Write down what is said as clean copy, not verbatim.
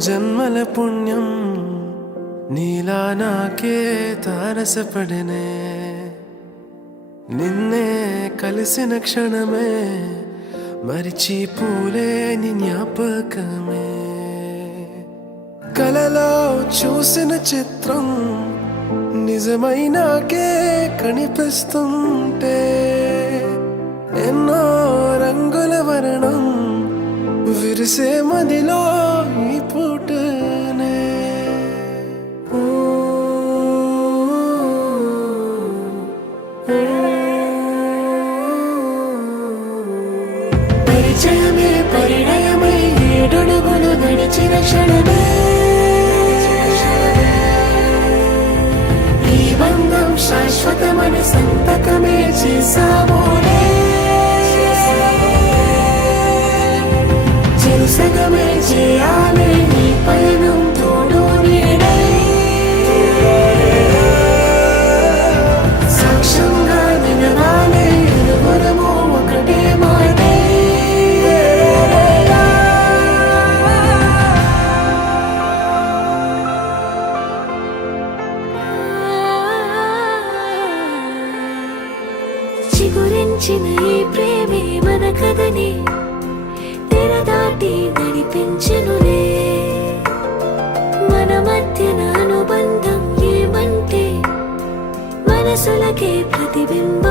జన్మల పుణ్యం నీలా నాకే తారసపడనే నిన్నే కలిసిన క్షణమే మరిచిపోలేని జ్ఞాపకమే కలలో చూసిన చిత్రం నిజమై నాకే కనిపిస్తుంటే ఎన్నో రంగుల వర్ణం విరిసే మదిలో ఈ పూటనే పరిచయమే పరిణయమై ఏడడుగులు నడిచిన క్షణమే ఈ బంధం శాశ్వతమని సంతకమే చేసామోనే సగమే చేయాలి ఈ పయనం తోడు నీడై సాక్ష్యంగా నిలవాలి ఇరువురము ఒకటే మాటే చిగురించిన ఈ ప్రేమే మన కథని దాటి నడిపించనులే మన మధ్యన అనుబంధం ఏమంటే మనసులకే ప్రతిబింబ